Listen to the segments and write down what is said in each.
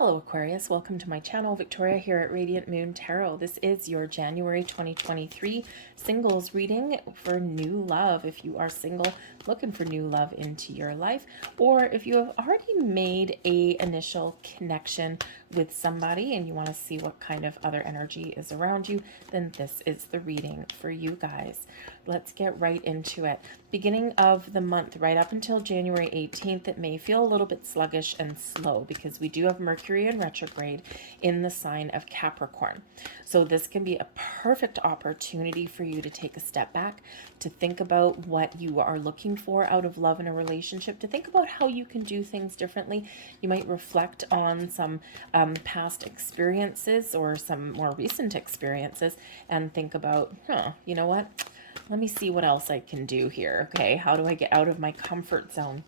Hello Aquarius, welcome to my channel. Victoria here at Radiant Moon Tarot. This is your January 2023 singles reading for new love. If you are single, looking for new love into your life, or if you have already made a initial connection with somebody and you want to see what kind of other energy is around you, then this is the reading for you guys. Let's get right into it. Beginning of the month, right up until January 18th, it may feel a little bit sluggish and slow because we do have Mercury in retrograde in the sign of Capricorn. So this can be a perfect opportunity for you to take a step back, to think about what you are looking for out of love in a relationship, to think about how you can do things differently. You might reflect on some past experiences or some more recent experiences and think about, you know what? Let me see what else I can do here. Okay, how do I get out of my comfort zone?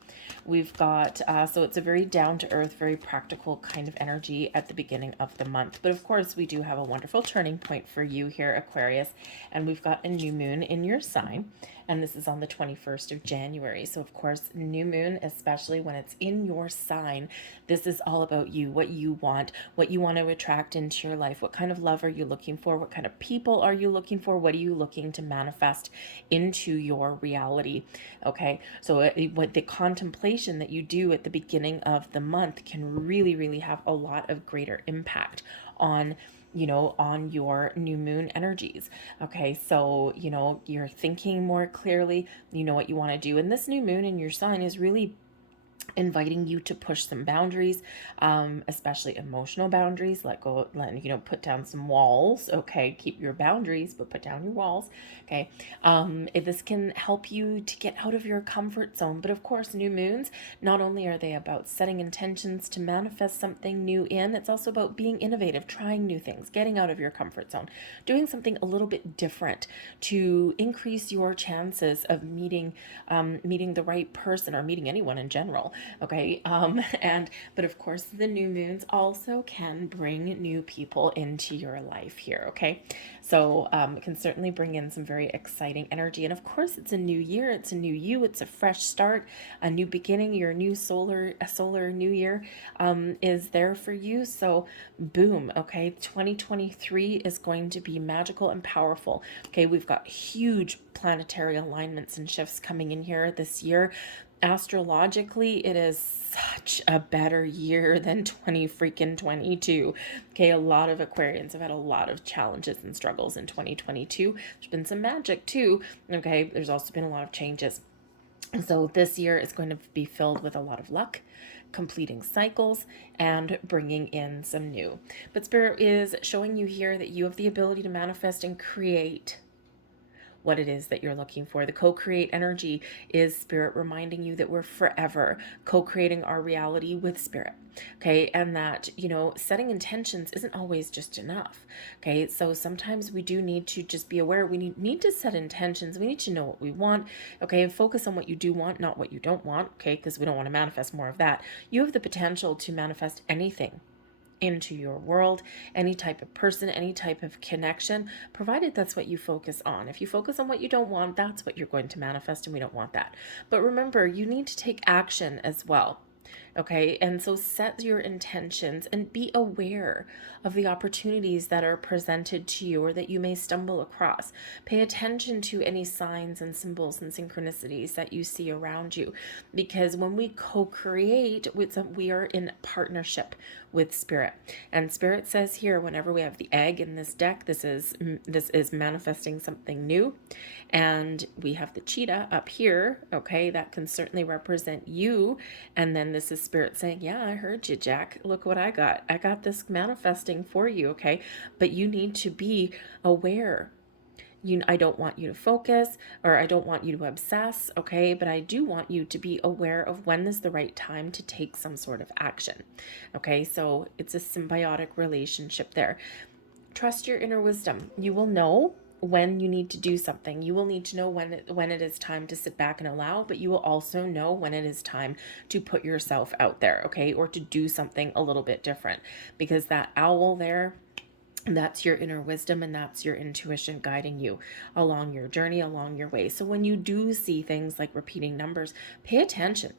We've got, so it's a very down-to-earth, very practical kind of energy at the beginning of the month. But of course, we do have a wonderful turning point for you here, Aquarius. And we've got a new moon in your sign. And this is on the 21st of January. So of course, new moon, especially when it's in your sign, this is all about you, what you want to attract into your life. What kind of love are you looking for? What kind of people are you looking for? What are you looking to manifest into your reality? Okay, so what the contemplation that you do at the beginning of the month can really, really have a lot of greater impact on on your new moon energies. Okay, so, you're thinking more clearly, you know what you want to do. And this new moon in your sign is really inviting you to push some boundaries, especially emotional boundaries. Let go, put down some walls. Okay, keep your boundaries, but put down your walls. Okay, this can help you to get out of your comfort zone. But of course, new moons, not only are they about setting intentions to manifest something new it's also about being innovative, trying new things, getting out of your comfort zone, doing something a little bit different to increase your chances of meeting the right person or meeting anyone in general. Okay, but of course, the new moons also can bring new people into your life here. Okay, so it can certainly bring in some very exciting energy. And of course, it's a new year, it's a new you, it's a fresh start, a new beginning. Your new solar new year is there for you. So boom. Okay, 2023 is going to be magical and powerful. Okay, we've got huge planetary alignments and shifts coming in here this year. Astrologically, it is such a better year than 2022. Okay, a lot of Aquarians have had a lot of challenges and struggles in 2022. There's been some magic too. Okay, there's also been a lot of changes. So this year is going to be filled with a lot of luck, completing cycles, and bringing in some new. But Spirit is showing you here that you have the ability to manifest and create what it is that you're looking for. The co-create energy is Spirit reminding you that we're forever co-creating our reality with Spirit. Okay, and that, setting intentions isn't always just enough. Okay, so sometimes we do need to just be aware. We need to set intentions. We need to know what we want. Okay, and focus on what you do want, not what you don't want. Okay, because we don't want to manifest more of that. You have the potential to manifest anything into your world, any type of person, any type of connection, provided that's what you focus on. If you focus on what you don't want, that's what you're going to manifest, and we don't want that. But remember, you need to take action as well. Okay, and so set your intentions and be aware of the opportunities that are presented to you or that you may stumble across. Pay attention to any signs and symbols and synchronicities that you see around you, because when we co-create, we are in partnership with Spirit. And Spirit says here, whenever we have the egg in this deck, this is manifesting something new. And we have the cheetah up here, okay, that can certainly represent you. And then this is Spirit saying, yeah, I heard you, Jack. Look what I got. I got this manifesting for you, okay? But you need to be aware. I don't want you to focus, or I don't want you to obsess, okay? But I do want you to be aware of when is the right time to take some sort of action, okay? So it's a symbiotic relationship there. Trust your inner wisdom. You will know when you need to do something. You will need to know when it is time to sit back and allow, but you will also know when it is time to put yourself out there, okay? Or to do something a little bit different, because that owl there, that's your inner wisdom, and that's your intuition guiding you along your journey, along your way. So when you do see things like repeating numbers, pay attention.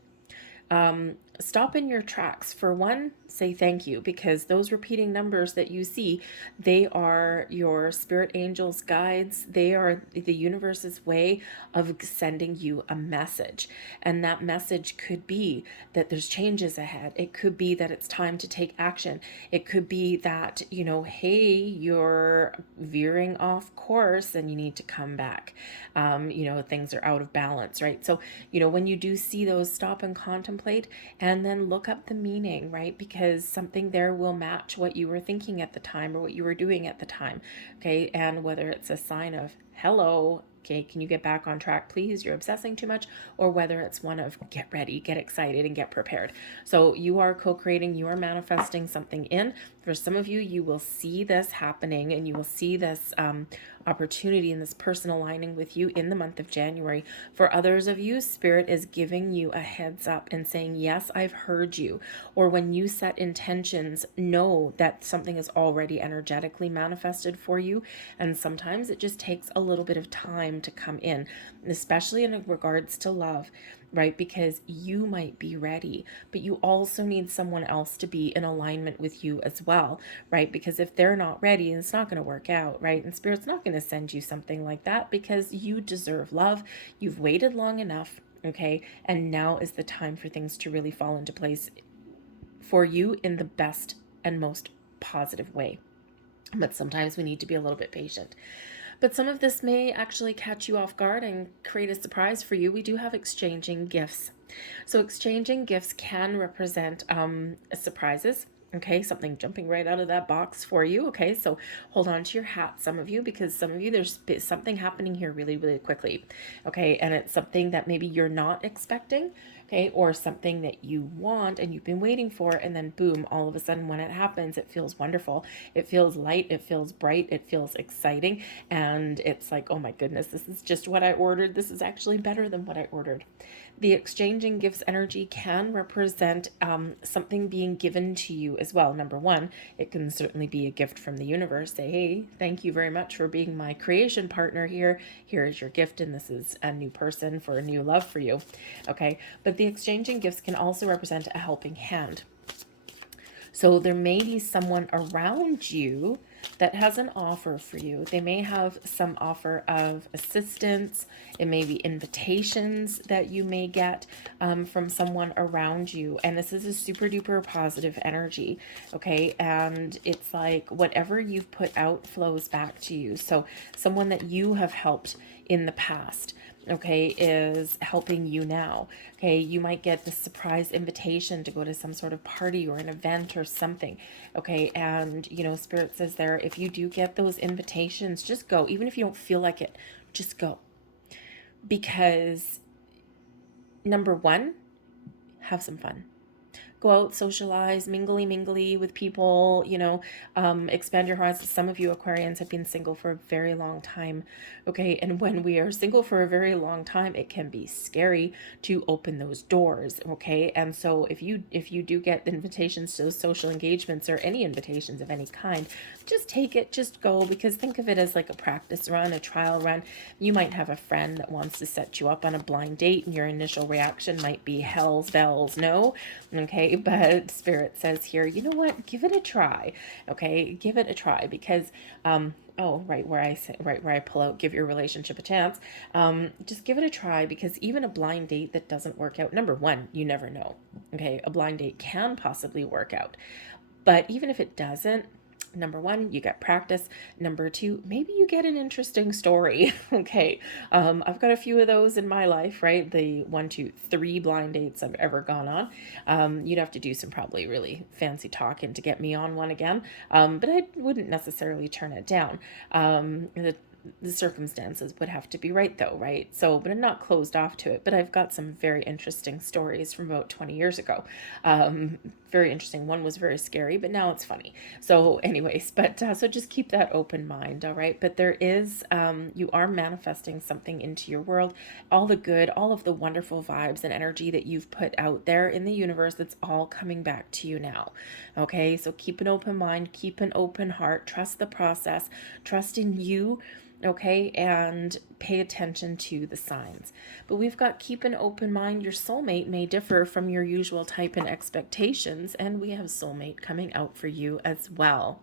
stop in your tracks. For one, say thank you, because those repeating numbers that you see, they are your spirit angels, guides. They are the universe's way of sending you a message. And that message could be that there's changes ahead. It could be that it's time to take action. It could be that, hey, you're veering off course and you need to come back. Things are out of balance, right? So, when you do see those, stop and contemplate, and then look up the meaning, right? Because something there will match what you were thinking at the time or what you were doing at the time, okay? And whether it's a sign of, hello, okay, can you get back on track, please? You're obsessing too much. Or whether it's one of, get ready, get excited, and get prepared. So you are co-creating, you are manifesting something in. For some of you, you will see this happening, and you will see this opportunity and this person aligning with you in the month of January. For others of you, Spirit is giving you a heads up and saying, yes, I've heard you. Or when you set intentions, know that something is already energetically manifested for you. And sometimes it just takes a little bit of time to come in, especially in regards to love, right? Because you might be ready, but you also need someone else to be in alignment with you as well, right? Because if they're not ready, it's not going to work out, right? And Spirit's not going to send you something like that, because you deserve love. You've waited long enough, okay? And now is the time for things to really fall into place for you in the best and most positive way. But sometimes we need to be a little bit patient. But some of this may actually catch you off guard and create a surprise for you. We do have exchanging gifts. So exchanging gifts can represent surprises. Okay, something jumping right out of that box for you. Okay, so hold on to your hat, some of you, because some of you, there's something happening here really, really quickly. Okay, and it's something that maybe you're not expecting. Okay, or something that you want and you've been waiting for, and then boom, all of a sudden when it happens, it feels wonderful. It feels light, it feels bright, it feels exciting, and it's like, oh my goodness, this is just what I ordered. This is actually better than what I ordered. The exchanging gifts energy can represent something being given to you as well. Number one, it can certainly be a gift from the universe. Say, hey, thank you very much for being my creation partner here. Here is your gift, and this is a new person for a new love for you. Okay, but the exchanging gifts can also represent a helping hand. So there may be someone around you that has an offer for you. They may have some offer of assistance. It may be invitations that you may get from someone around you. And this is a super duper positive energy. Okay. And it's like whatever you've put out flows back to you. So someone that you have helped in the past, okay, is helping you now. Okay, you might get the surprise invitation to go to some sort of party or an event or something. Okay, and Spirit says there, if you do get those invitations, just go. Even if you don't feel like it, just go. Because number one, have some fun. Go out, socialize, mingly with people, expand your horizons. Some of you Aquarians have been single for a very long time, okay? And when we are single for a very long time, it can be scary to open those doors, okay? And so if you do get invitations to those social engagements or any invitations of any kind, just take it, just go, because think of it as like a practice run, a trial run. You might have a friend that wants to set you up on a blind date, and your initial reaction might be hell's bells, no, okay? But Spirit says here, you know what? Give it a try. Okay, give it a try, because right where I pull out, give your relationship a chance. Just give it a try, because even a blind date that doesn't work out, number one, you never know. Okay, a blind date can possibly work out, but even if it doesn't, number one, you get practice. Number two, maybe you get an interesting story. Okay. I've got a few of those in my life, right? The 1, 2, 3 blind dates I've ever gone on. You'd have to do some probably really fancy talking to get me on one again. But I wouldn't necessarily turn it down. The circumstances would have to be right though, right? So, but I'm not closed off to it, but I've got some very interesting stories from about 20 years ago. Very interesting. One was very scary, but now it's funny. So anyways, but so just keep that open mind. All right. But there is, you are manifesting something into your world, all the good, all of the wonderful vibes and energy that you've put out there in the universe. That's all coming back to you now. Okay. So keep an open mind, keep an open heart, trust the process, trust in you. okay, and pay attention to the signs. But we've got keep an open mind. Your soulmate may differ from your usual type and expectations, and we have soulmate coming out for you as well.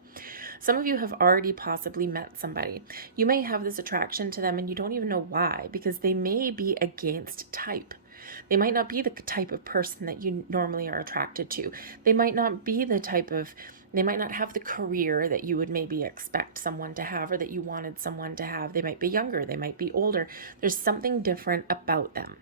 Some of you have already possibly met somebody. You may have this attraction to them and you don't even know why, because they may be against type. They might not be the type of person that you normally are attracted to. They might not be the type of, they might not have the career that you would maybe expect someone to have or that you wanted someone to have. They might be younger, they might be older. There's something different about them.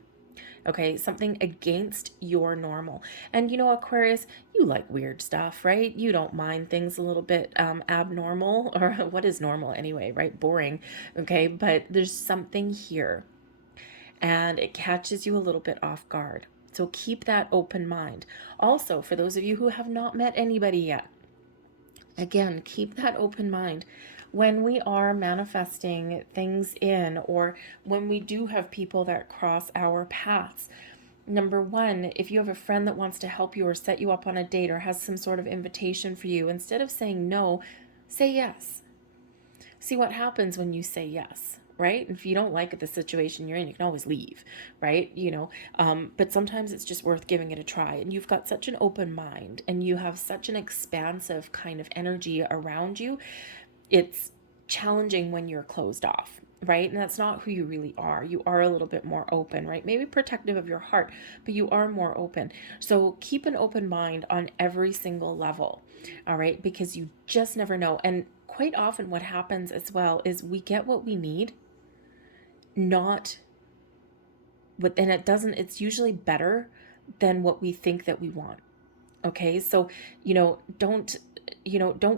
Okay, something against your normal. And Aquarius, you like weird stuff, right? You don't mind things a little bit abnormal, or what is normal anyway, right? Boring. Okay, but there's something here and it catches you a little bit off guard. So keep that open mind. Also, for those of you who have not met anybody yet, again, keep that open mind. When we are manifesting things in, or when we do have people that cross our paths, number one, if you have a friend that wants to help you or set you up on a date or has some sort of invitation for you, instead of saying no, say yes. See what happens when you say yes, right? If you don't like the situation you're in, you can always leave, right? But sometimes it's just worth giving it a try. And you've got such an open mind and you have such an expansive kind of energy around you. It's challenging when you're closed off, right? And that's not who you really are. You are a little bit more open, right? Maybe protective of your heart, but you are more open. So keep an open mind on every single level, all right? Because you just never know. And quite often what happens as well is we get what we need, it's usually better than what we think that we want. Okay, so don't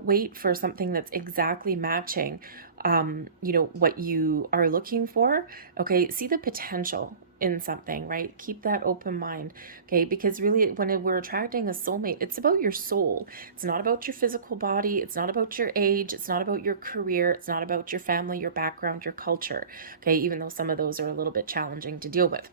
wait for something that's exactly matching what you are looking for. Okay, see the potential in something, right? Keep that open mind. Okay, because really when we're attracting a soulmate, it's about your soul. It's not about your physical body, it's not about your age, it's not about your career, it's not about your family, your background, your culture. Okay, even though some of those are a little bit challenging to deal with.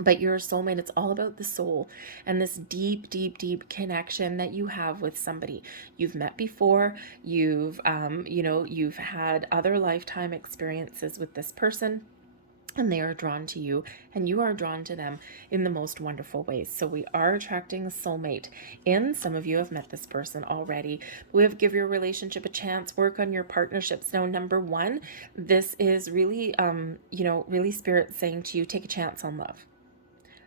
But your soulmate, it's all about the soul and this deep, deep, deep connection that you have with somebody you've met before. You've had other lifetime experiences with this person, and they are drawn to you and you are drawn to them in the most wonderful ways. So we are attracting a soulmate, and some of you have met this person already. We have give your relationship a chance, work on your partnerships. Now, number one, this is really, really spirit saying to you, take a chance on love.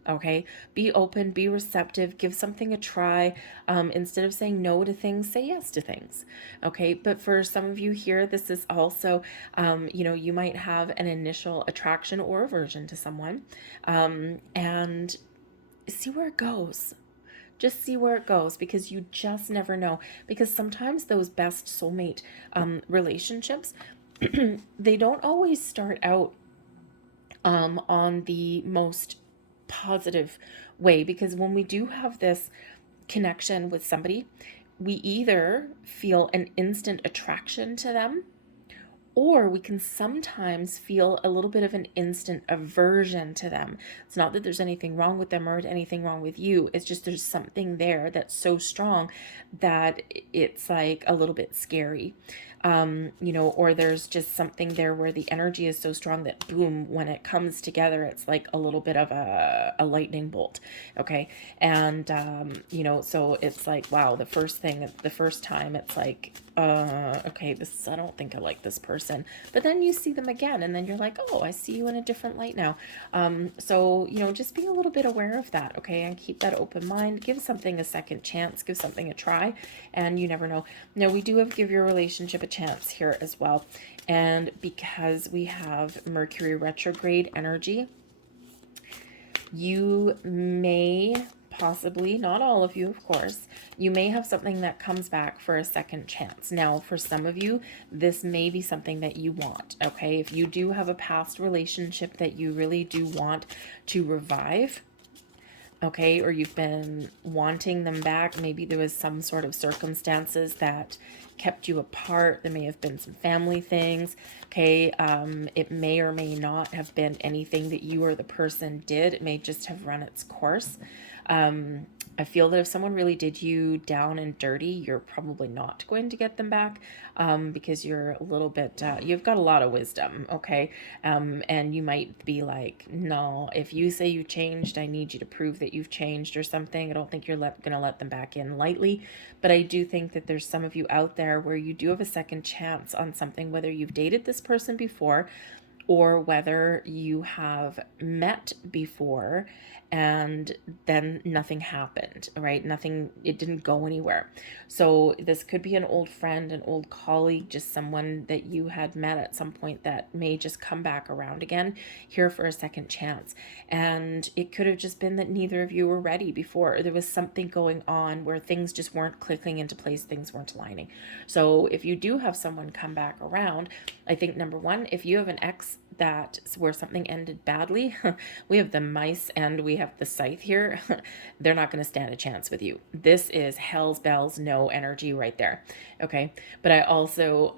Okay, be open, be receptive, give something a try. Instead of saying no to things, say yes to things. Okay, but for some of you here, this is also, you might have an initial attraction or aversion to someone, and see where it goes. Just see where it goes, because you just never know. Because sometimes those best soulmate relationships, they don't always start out on the most positive way, because when we do have this connection with somebody, we either feel an instant attraction to them, or we can sometimes feel a little bit of an instant aversion to them. It's not that there's anything wrong with them or anything wrong with you. It's just there's something there that's so strong that it's like a little bit scary. Or there's just something there where the energy is so strong that boom, when it comes together, it's like a little bit of a lightning bolt. Okay. And, so it's like, wow, the first time it's like, okay, I don't think I like this person. But then you see them again and then you're like, oh, I see you in a different light now. So, just be a little bit aware of that. Okay. And keep that open mind, give something a second chance, give something a try, and you never know. Now, we do have give your relationship a chance here as well. And because we have Mercury retrograde energy, you may possibly, not all of you, of course, you may have something that comes back for a second chance. Now, for some of you, this may be something that you want, okay? If you do have a past relationship that you really do want to revive, okay, or you've been wanting them back, maybe there was some sort of circumstances that kept you apart, there may have been some family things, okay, it may or may not have been anything that you or the person did, it may just have run its course, I feel that if someone really did you down and dirty, you're probably not going to get them back, because you're a little bit, you've got a lot of wisdom, okay? And you might be like, no, if you say you changed, I need you to prove that you've changed or something. I don't think you're going to let them back in lightly. But I do think that there's some of you out there where you do have a second chance on something, whether you've dated this person before or whether you have met before and then nothing happened, right? Nothing, it didn't go anywhere. So this could be an old friend, an old colleague, just someone that you had met at some point that may just come back around again here for a second chance. And it could have just been that neither of you were ready before, or there was something going on where things just weren't clicking into place, things weren't aligning. So if you do have someone come back around, I think number one, if you have an ex that where something ended badly, we have the mice and we have the scythe here. They're not going to stand a chance with you. This is hell's bells no energy right there. Okay, but I also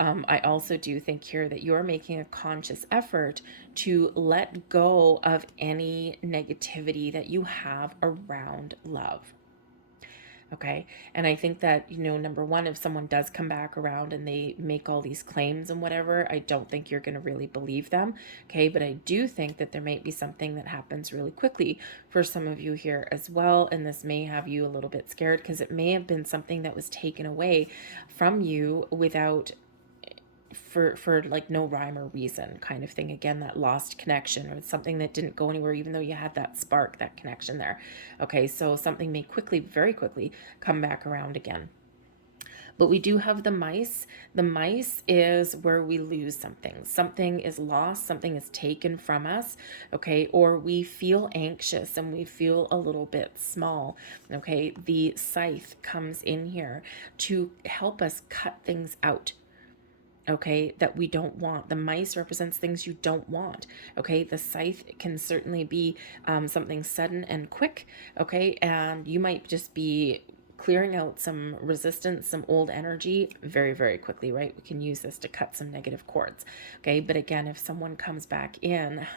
do think here that you're making a conscious effort to let go of any negativity that you have around love. Okay. And I think that, number one, if someone does come back around and they make all these claims and whatever, I don't think you're going to really believe them. Okay. But I do think that there might be something that happens really quickly for some of you here as well. And this may have you a little bit scared because it may have been something that was taken away from you without for like no rhyme or reason kind of thing. Again, that lost connection or something that didn't go anywhere, even though you had that spark, that connection there. Okay, so something may quickly, very quickly come back around again. But we do have the mice. The mice is where we lose something. Something is lost, something is taken from us, okay? Or we feel anxious and we feel a little bit small, okay? The scythe comes in here to help us cut things out, okay, that we don't want. The mice represents things you don't want, okay? The scythe can certainly be something sudden and quick, okay? And you might just be clearing out some resistance, some old energy very, very quickly, right? We can use this to cut some negative cords, okay? But again, if someone comes back in,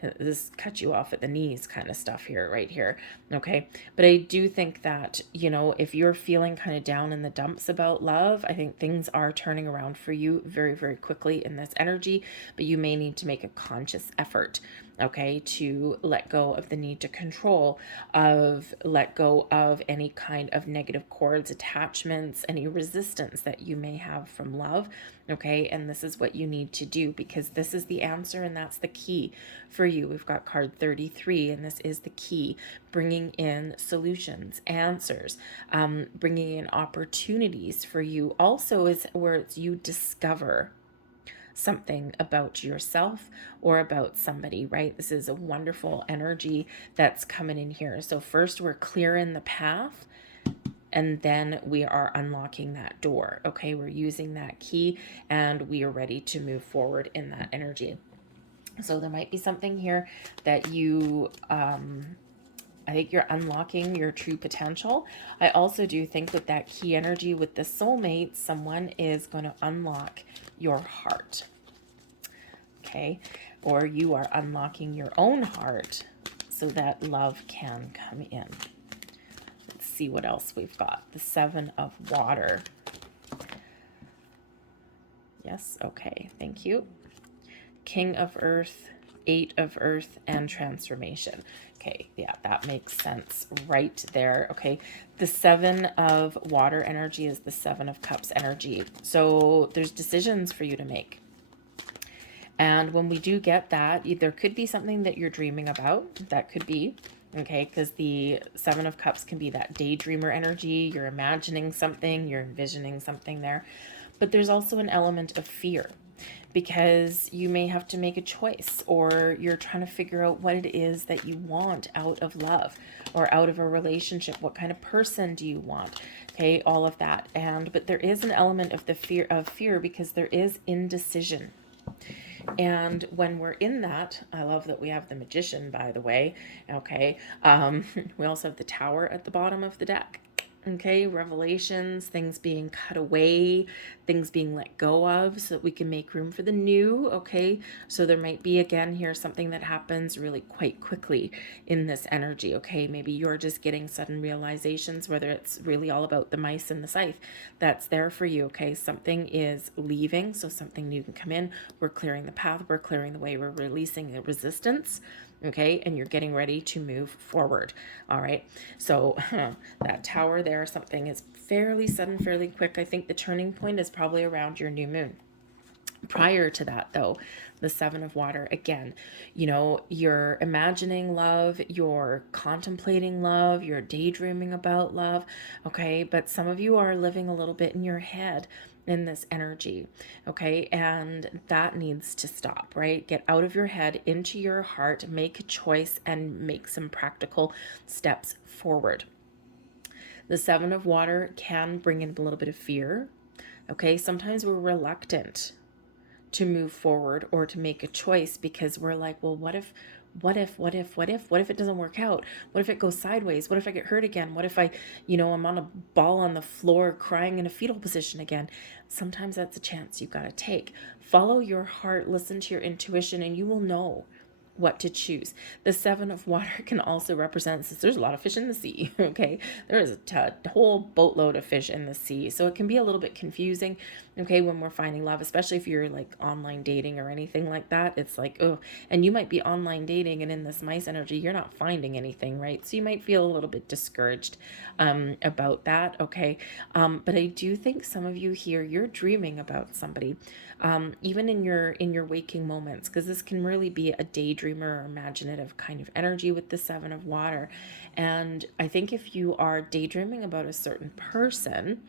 this cut you off at the knees kind of stuff here, right here, okay? But I do think that, if you're feeling kind of down in the dumps about love, I think things are turning around for you very, very quickly in this energy, but you may need to make a conscious effort, okay, to let go of the need to control, let go of any kind of negative cords, attachments, any resistance that you may have from love, okay? And this is what you need to do, because this is the answer and that's the key for you. We've got card 33 and this is the key, bringing in solutions, answers, bringing in opportunities for you. Also is where it's you discover something about yourself or about somebody, right? This is a wonderful energy that's coming in here. So first we're clearing the path and then we are unlocking that door. Okay, we're using that key and we are ready to move forward in that energy. So there might be something here that you I think you're unlocking your true potential. I also do think with that key energy with the soulmate, someone is going to unlock your heart. Okay, or you are unlocking your own heart so that love can come in. Let's see what else we've got. The 7 of water. Yes, okay, thank you. King of earth, 8 of earth, and transformation. Okay, yeah, that makes sense right there. Okay, the 7 of water energy is the 7 of cups energy. So there's decisions for you to make. And when we do get that, there could be something that you're dreaming about. That could be, okay, because the 7 of cups can be that daydreamer energy. You're imagining something, you're envisioning something there. But there's also an element of fear, because you may have to make a choice, or you're trying to figure out what it is that you want out of love or out of a relationship. What kind of person do you want? Okay, all of that. But there is an element of the fear because there is indecision. And when we're in that, I love that we have the Magician, by the way. Okay. We also have the Tower at the bottom of the deck. Okay, revelations, things being cut away, things being let go of so that we can make room for the new. Okay, so there might be again here something that happens really quite quickly in this energy. Okay, maybe you're just getting sudden realizations, whether it's really all about the mice and the scythe that's there for you. Okay, something is leaving, so something new can come in. We're clearing the path, we're clearing the way, we're releasing the resistance. Okay, and you're getting ready to move forward. All right, so that tower there, something is fairly sudden, fairly quick. I think the turning point is probably around your new moon. Prior to that, though, the Seven of Water, again, you know, you're imagining love, you're contemplating love, you're daydreaming about love, okay? But some of you are living a little bit in your head in this energy, okay? And that needs to stop, right? Get out of your head, into your heart, make a choice, and make some practical steps forward. The Seven of Water can bring in a little bit of fear, okay? Sometimes we're reluctant to move forward or to make a choice because we're like, well, what if it doesn't work out? What if it goes sideways? What if I get hurt again? What if I'm on a ball on the floor crying in a fetal position again? Sometimes that's a chance you've got to take. Follow your heart, listen to your intuition, and you will know what to choose. The Seven of Water can also represent, since there's a lot of fish in the sea, okay? There is a whole boatload of fish in the sea. So it can be a little bit confusing, okay, when we're finding love, especially if you're like online dating or anything like that. It's like, oh, and you might be online dating and in this mice energy, you're not finding anything, right? So you might feel a little bit discouraged about that, okay? But I do think some of you here, you're dreaming about somebody, even in your waking moments, because this can really be a daydreamer or imaginative kind of energy with the Seven of Water. And I think if you are daydreaming about a certain person,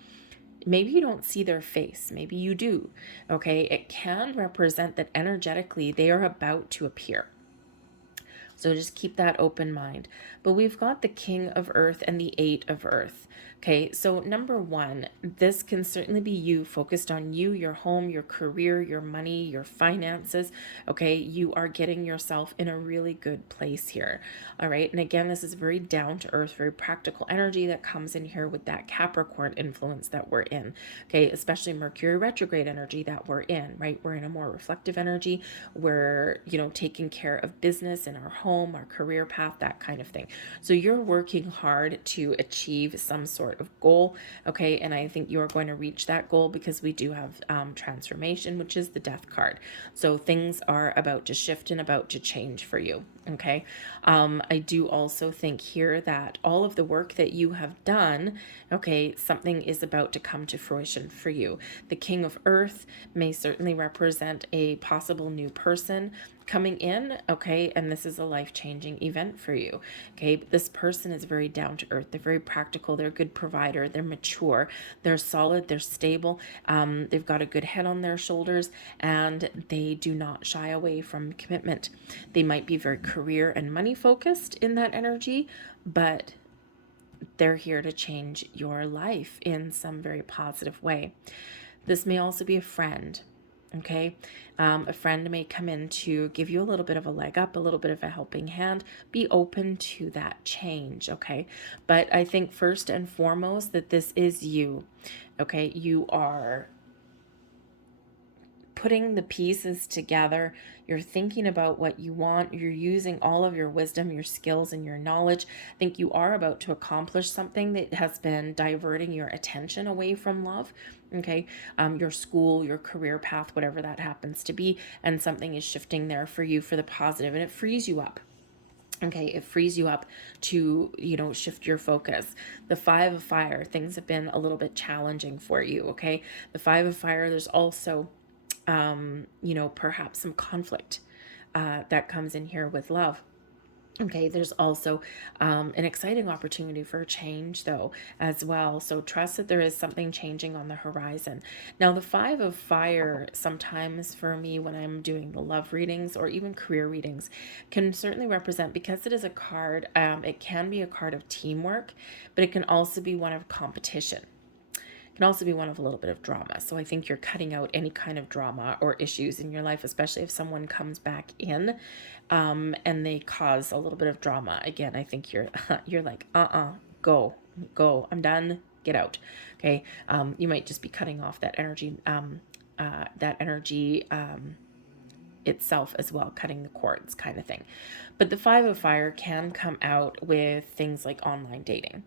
maybe you don't see their face, maybe you do, okay? It can represent that energetically they are about to appear. So just keep that open mind. But we've got the King of Earth and the Eight of Earth. Okay, so number one, this can certainly be you, focused on you, your home, your career, your money, your finances. Okay, you are getting yourself in a really good place here. All right, and again, this is very down to earth, very practical energy that comes in here with that Capricorn influence that we're in. Okay, especially Mercury retrograde energy that we're in, right? We're in a more reflective energy. We're, taking care of business in our home, our career path, that kind of thing. So you're working hard to achieve some sort of goal, okay? And I think you're going to reach that goal because we do have transformation, which is the Death card. So things are about to shift and about to change for you, okay? I do also think here that all of the work that you have done, okay, something is about to come to fruition for you. The King of Earth may certainly represent a possible new person coming in, okay, and this is a life-changing event for you, okay? But this person is very down to earth. They're very practical. They're a good provider. They're mature. They're solid. They're stable. They've got a good head on their shoulders, and they do not shy away from commitment. They might be very career and money focused in that energy, but they're here to change your life in some very positive way. This may also be a friend. Okay, a friend may come in to give you a little bit of a leg up, a little bit of a helping hand. Be open to that change, okay? But I think first and foremost that this is you, okay? You are putting the pieces together. You're thinking about what you want. You're using all of your wisdom, your skills, and your knowledge. I think you are about to accomplish something that has been diverting your attention away from love. Okay, your school, your career path, whatever that happens to be, and something is shifting there for you for the positive, and it frees you up. Okay, it frees you up to, shift your focus. The Five of Fire, things have been a little bit challenging for you, okay? The Five of Fire, there's also perhaps some conflict that comes in here with love. Okay, there's also an exciting opportunity for change, though, as well. So trust that there is something changing on the horizon. Now, the Five of Fire, sometimes for me, when I'm doing the love readings or even career readings, can certainly represent, because it is a card, it can be a card of teamwork, but it can also be one of competition. Can also be one of a little bit of drama. So I think you're cutting out any kind of drama or issues in your life, especially if someone comes back in and they cause a little bit of drama. Again, I think you're like, go. go, I'm done, get out. Okay. You might just be cutting off that energy, itself as well, cutting the cords kind of thing. But the Five of Fire can come out with things like online dating.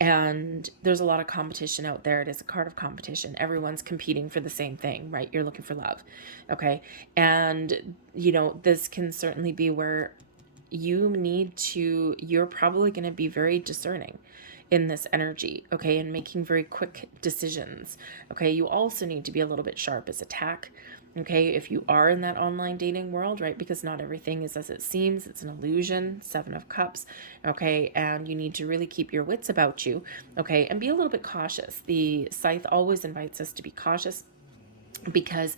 And there's a lot of competition out there. It is a card of competition. Everyone's competing for the same thing, right? You're looking for love. Okay. And, this can certainly be where you're probably going to be very discerning in this energy, okay, and making very quick decisions. Okay. You also need to be a little bit sharp as attack. Okay, if you are in that online dating world, right? Because not everything is as it seems. It's an illusion. Seven of Cups. Okay, and you need to really keep your wits about you. Okay, and be a little bit cautious. The Scythe always invites us to be cautious because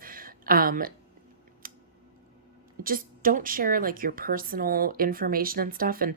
just don't share like your personal information and stuff. And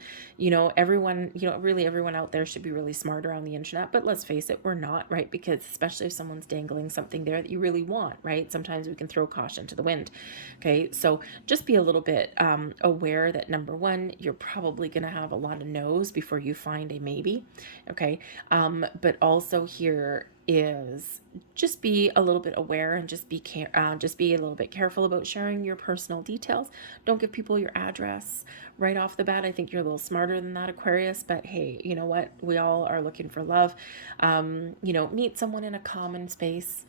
everyone, really everyone out there should be really smart around the internet, but let's face it, we're not, right? Because especially if someone's dangling something there that you really want, right? Sometimes we can throw caution to the wind. Okay, so just be a little bit aware that, number one, you're probably going to have a lot of no's before you find a maybe. Okay, but also here is just be a little bit aware and just be a little bit careful about sharing your personal details. Don't give people your address right off the bat. I think you're a little smarter than that, Aquarius, but hey, you know what? We all are looking for love. Meet someone in a common space.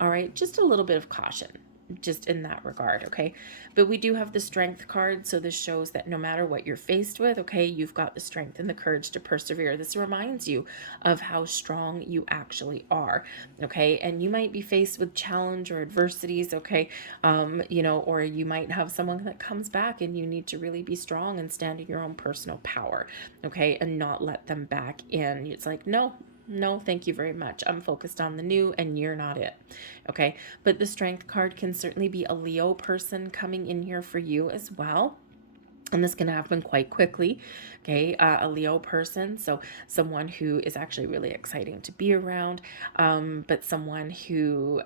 All right, just a little bit of caution just in that regard, okay? But we do have the Strength card, so this shows that no matter what you're faced with, okay, you've got the strength and the courage to persevere. This reminds you of how strong you actually are, okay? And you might be faced with challenge or adversities, okay? Or you might have someone that comes back and you need to really be strong and stand in your own personal power, okay? And not let them back in. It's like, no, thank you very much. I'm focused on the new and you're not it. Okay. But the Strength card can certainly be a Leo person coming in here for you as well. And this can happen quite quickly. Okay. A Leo person. So someone who is actually really exciting to be around. But someone who,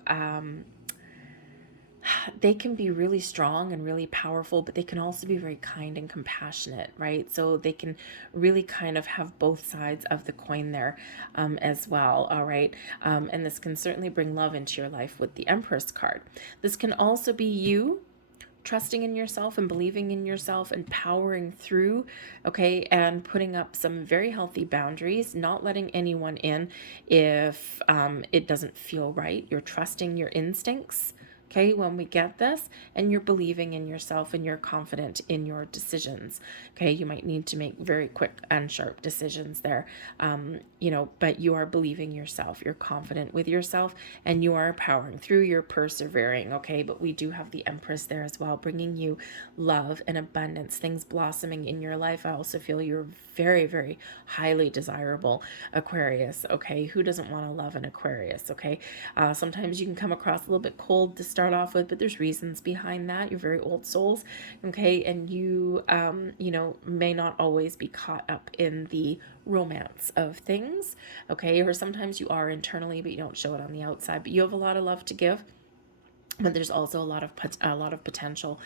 they can be really strong and really powerful, but they can also be very kind and compassionate, right? So they can really kind of have both sides of the coin there as well, all right? And this can certainly bring love into your life with the Empress card. This can also be you trusting in yourself and believing in yourself and powering through, okay, and putting up some very healthy boundaries, not letting anyone in if it doesn't feel right. You're trusting your instincts, okay, when we get this, and you're believing in yourself and you're confident in your decisions. Okay, you might need to make very quick and sharp decisions there, but you are believing yourself, you're confident with yourself, and you are powering through, you're persevering. Okay, but we do have the Empress there as well, bringing you love and abundance, things blossoming in your life. I also feel you're very, very highly desirable, Aquarius. Okay, who doesn't want to love an Aquarius? Okay, sometimes you can come across a little bit cold to start off with, but there's reasons behind that. You're very old souls, okay, and you may not always be caught up in the romance of things, okay, or sometimes you are internally but you don't show it on the outside, but you have a lot of love to give. But there's also a lot of potential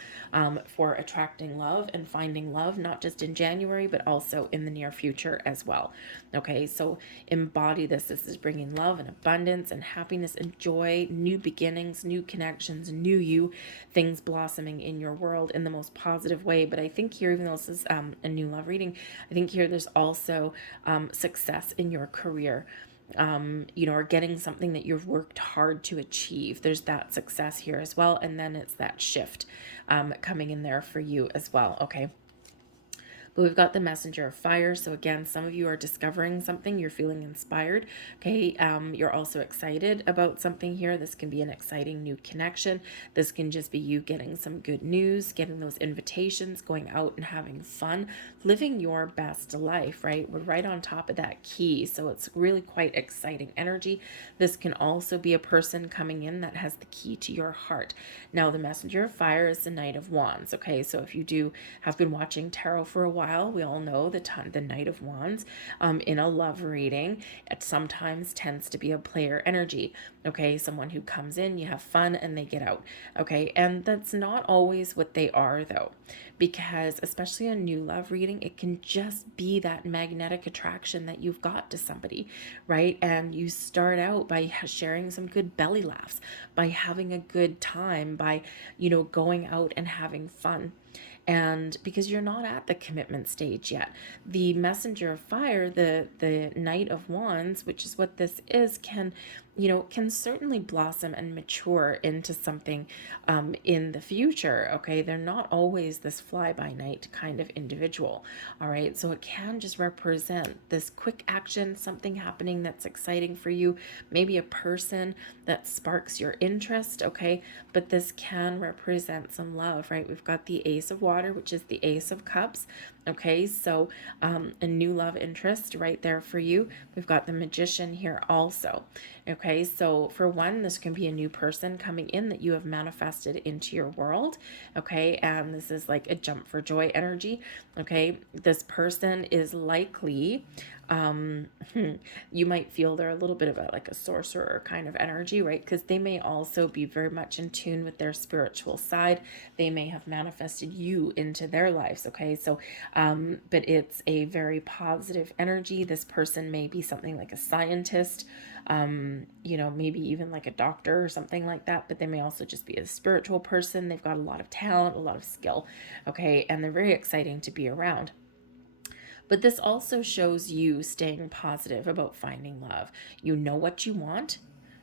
for attracting love and finding love, not just in January, but also in the near future as well. Okay, so embody this. This is bringing love and abundance and happiness and joy, new beginnings, new connections, new you, things blossoming in your world in the most positive way. But I think here, even though this is a new love reading, I think here there's also success in your career. Or getting something that you've worked hard to achieve. There's that success here as well. And then it's that shift coming in there for you as well. Okay. But we've got the Messenger of Fire. So again, some of you are discovering something. You're feeling inspired. Okay. You're also excited about something here. This can be an exciting new connection. This can just be you getting some good news, getting those invitations, going out and having fun, living your best life, right? We're right on top of that key. So it's really quite exciting energy. This can also be a person coming in that has the key to your heart. Now, the Messenger of Fire is the Knight of Wands. Okay. So if you have been watching tarot for a while, while. We all know the Knight of Wands in a love reading, it sometimes tends to be a player energy. Okay, someone who comes in, you have fun, and they get out. Okay, and that's not always what they are, though, because especially a new love reading, it can just be that magnetic attraction that you've got to somebody, right? And you start out by sharing some good belly laughs, by having a good time, by, going out and having fun. And because you're not at the commitment stage yet, the messenger of fire, the Knight of Wands, which is what this is, can certainly blossom and mature into something in the future. Okay, they're not always this fly by night kind of individual. All right, so it can just represent this quick action, something happening that's exciting for you, maybe a person that sparks your interest. Okay, but this can represent some love, right? We've got the Ace of Water, which is the Ace of Cups. Okay, so a new love interest right there for you. We've got the Magician here also. Okay, so for one, this can be a new person coming in that you have manifested into your world. Okay, and this is like a jump for joy energy. Okay, this person is likely, um, you might feel they're a little bit of like a sorcerer kind of energy, right? Because they may also be very much in tune with their spiritual side. They may have manifested you into their lives. Okay, so but it's a very positive energy. This person may be something like a scientist, maybe even like a doctor or something like that, but they may also just be a spiritual person. They've got a lot of talent, a lot of skill, okay, and they're very exciting to be around. But this also shows you staying positive about finding love. You know what you want.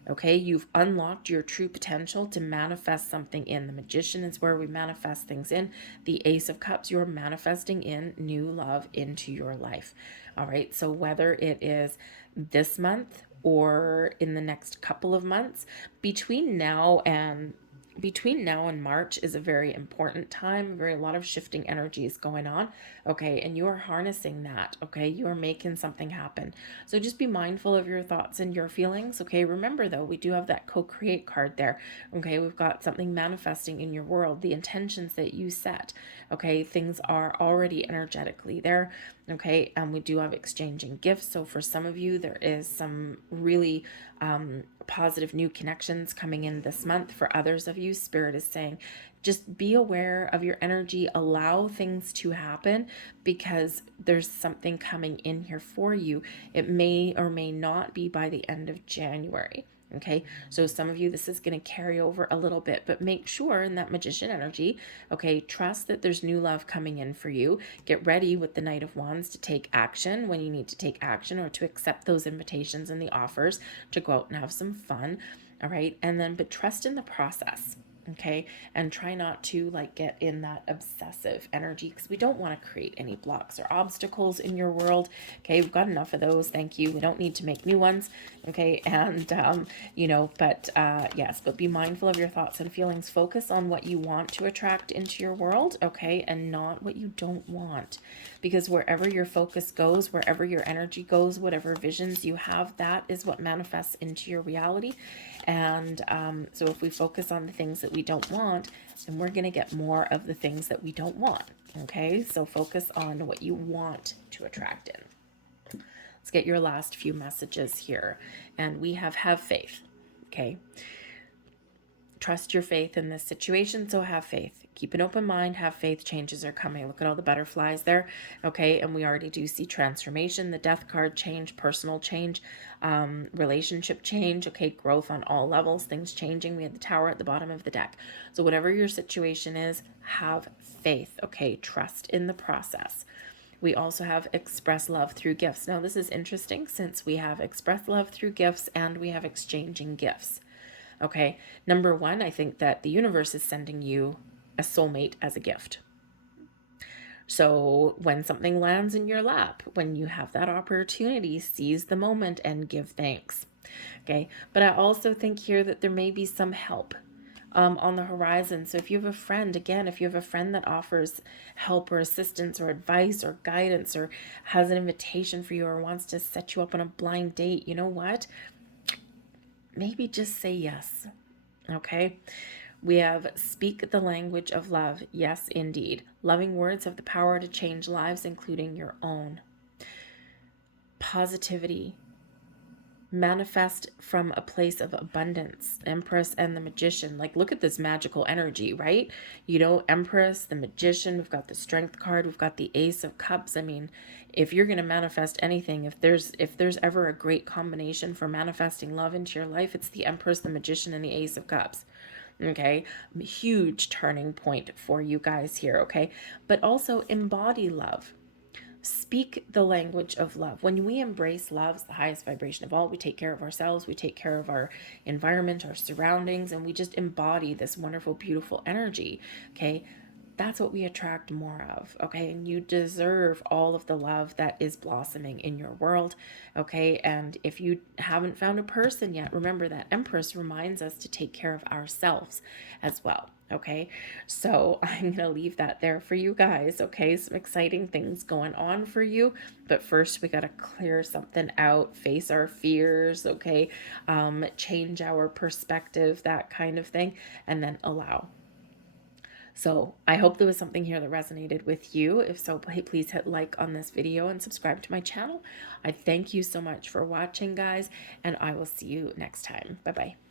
Okay, you've unlocked your true potential to manifest something in. The Magician is where we manifest things in. The Ace of Cups, you're manifesting in new love into your life. All right, so whether it is this month or in the next couple of months, between now and March is a very important time. A lot of shifting energies going on. Okay, and you are harnessing that. Okay, you are making something happen. So just be mindful of your thoughts and your feelings. Okay, remember though, we do have that co-create card there. Okay, we've got something manifesting in your world, the intentions that you set. Okay, things are already energetically there. Okay, and we do have exchanging gifts. So for some of you, there is some really positive new connections coming in this month. For others of you, Spirit is saying, just be aware of your energy, allow things to happen, because there's something coming in here for you. It may or may not be by the end of January. Okay, so some of you, this is going to carry over a little bit, but make sure in that Magician energy, okay, trust that there's new love coming in for you. Get ready with the Knight of Wands to take action when you need to take action, or to accept those invitations and the offers to go out and have some fun. All right, and then, but trust in the process. Okay, and try not to like get in that obsessive energy, because we don't want to create any blocks or obstacles in your world. Okay, we've got enough of those, thank you. We don't need to make new ones. Okay, and yes, but be mindful of your thoughts and feelings. Focus on what you want to attract into your world, okay, and not what you don't want, because wherever your focus goes, wherever your energy goes, whatever visions you have, that is what manifests into your reality. And so if we focus on the things that we don't want, then we're going to get more of the things that we don't want. Okay, so focus on what you want to attract in. Let's get your last few messages here. And we have faith. Okay, trust your faith in this situation, so have faith. Keep an open mind, have faith, changes are coming. Look at all the butterflies there. Okay, and we already do see transformation, the Death card, change, personal change, relationship change. Okay, growth on all levels, things changing. We had the Tower at the bottom of the deck. So whatever your situation is, have faith. Okay, trust in the process. We also have express love through gifts. Now this is interesting, since we have express love through gifts and we have exchanging gifts. Okay, number one, I think that the universe is sending you a soulmate as a gift. So when something lands in your lap, when you have that opportunity, seize the moment and give thanks. Okay, but I also think here that there may be some help on the horizon. So if you have a friend, again, if you have a friend that offers help or assistance or advice or guidance, or has an invitation for you, or wants to set you up on a blind date, you know what? Maybe just say yes. Okay, We have speak the language of love. Yes, indeed. Loving words have the power to change lives, including your own. Positivity. Manifest from a place of abundance. Empress and the Magician. Like, look at this magical energy, right? You know, Empress, the Magician, we've got the Strength card, we've got the Ace of Cups. I mean, if you're going to manifest anything, if there's ever a great combination for manifesting love into your life, it's the Empress, the Magician, and the Ace of Cups. Okay, huge turning point for you guys here. Okay, but also embody love. Speak the language of love. When we embrace love, the highest vibration of all, we take care of ourselves, we take care of our environment, our surroundings, and we just embody this wonderful, beautiful energy. Okay, that's what we attract more of. Okay, and you deserve all of the love that is blossoming in your world. Okay, and if you haven't found a person yet, remember that Empress reminds us to take care of ourselves as well. Okay, so I'm going to leave that there for you guys. Okay, some exciting things going on for you. But first, we got to clear something out, face our fears, okay, change our perspective, that kind of thing, and then allow. So I hope there was something here that resonated with you. If so, please hit like on this video and subscribe to my channel. I thank you so much for watching, guys, and I will see you next time. Bye-bye.